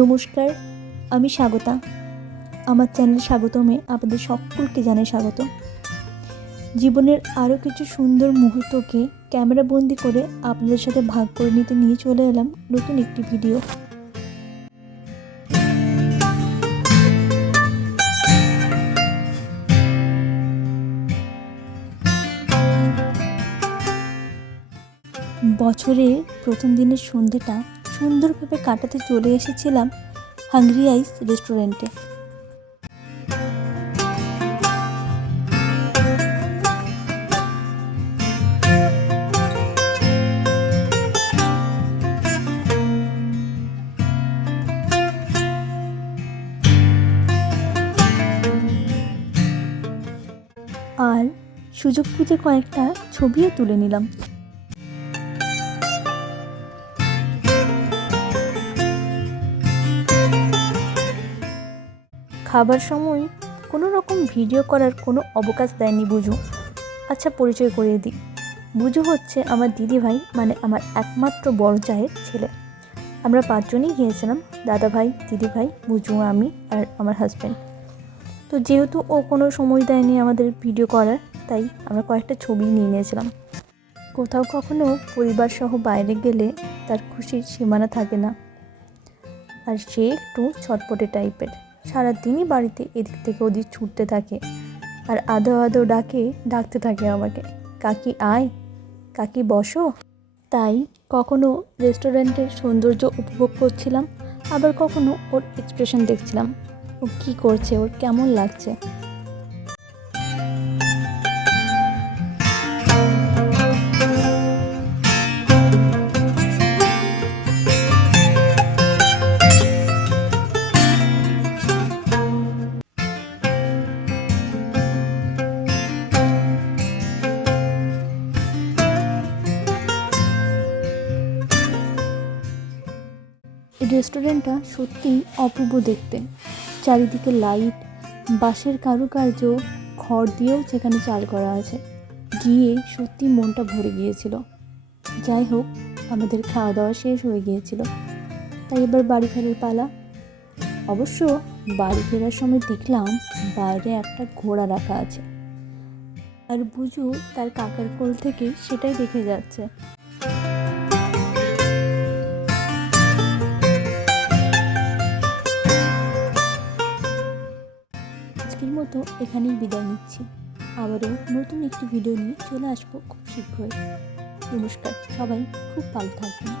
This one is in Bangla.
নমস্কার, আমি স্বাগতা। আমার চ্যানেল স্বাগতমে আপনাদের সকলকে জানাই স্বাগত। জীবনের আরও কিছু সুন্দর মুহূর্তকে ক্যামেরাবন্দি করে আপনাদের সাথে ভাগ করে নিতে নিয়ে চলে এলাম নতুন একটি ভিডিও। বছরের প্রথম দিনের সন্ধ্যেটা সুন্দরভাবে কাটাতে চলে এসেছিলাম হাংরি আইস রেস্টুরেন্টে। আর সুযোগ বুঝে কয়েকটা ছবিও তুলে নিলাম। খাবার সময় কোনো রকম ভিডিও করার কোনো অবকাশ দেয়নি বুজু। আচ্ছা, পরিচয় করিয়ে দিই। বুজু হচ্ছে আমার দিদিভাই, মানে আমার একমাত্র বড় চায়ের ছেলে। আমরা 5 জনই গিয়েছিলাম, দাদাভাই, দিদিভাই, বুজু, আমি আর আমার হাজব্যান্ড। তো যেহেতু ও কোনো সময় দেয়নি আমাদের ভিডিও করার, তাই আমরা কয়েকটা ছবি নিয়ে নিয়েছিলাম। কোথাও কখনো পরিবার সহ বাইরে গেলে তার খুশির সীমানা থাকে না। আর সে একটু ছটপটে টাইপের, সারাদিনই বাড়িতে এদিক থেকে ওদিক ছুটতে থাকে আর আদো আদো ডাকতে থাকে আমাকে, কাকি আয়, কাকি বসো। তাই কখনো রেস্টুরেন্টের সৌন্দর্য উপভোগ করছিলাম, আবার কখনো ওর এক্সপ্রেশন দেখছিলাম, ও কী করছে, ওর কেমন লাগছে। এই রেস্টুরেন্টটা সত্যিই অপূর্ব দেখতে। চারিদিকে লাইট, বাঁশের কারুকার্য, খড় দিয়েও সেখানে চাল করা আছে। গিয়ে সত্যি মনটা ভরে গিয়েছিল। যাই হোক, আমাদের খাওয়া দাওয়া শেষ হয়ে গিয়েছিল, তাই এবার বাড়ি ফেরার পালা। অবশ্য বাড়ি ফেরার সময় দেখলাম বাইরে একটা ঘোড়া রাখা আছে, আর বুজু তার কাকার কোল থেকে সেটাই দেখে যাচ্ছে। আজকের মতো এখানেই বিদায় নিচ্ছি। আবারও নতুন একটি ভিডিও নিয়ে চলে আসবো খুব শীঘ্রই। নমস্কার, সবাই খুব ভালো থাকবেন।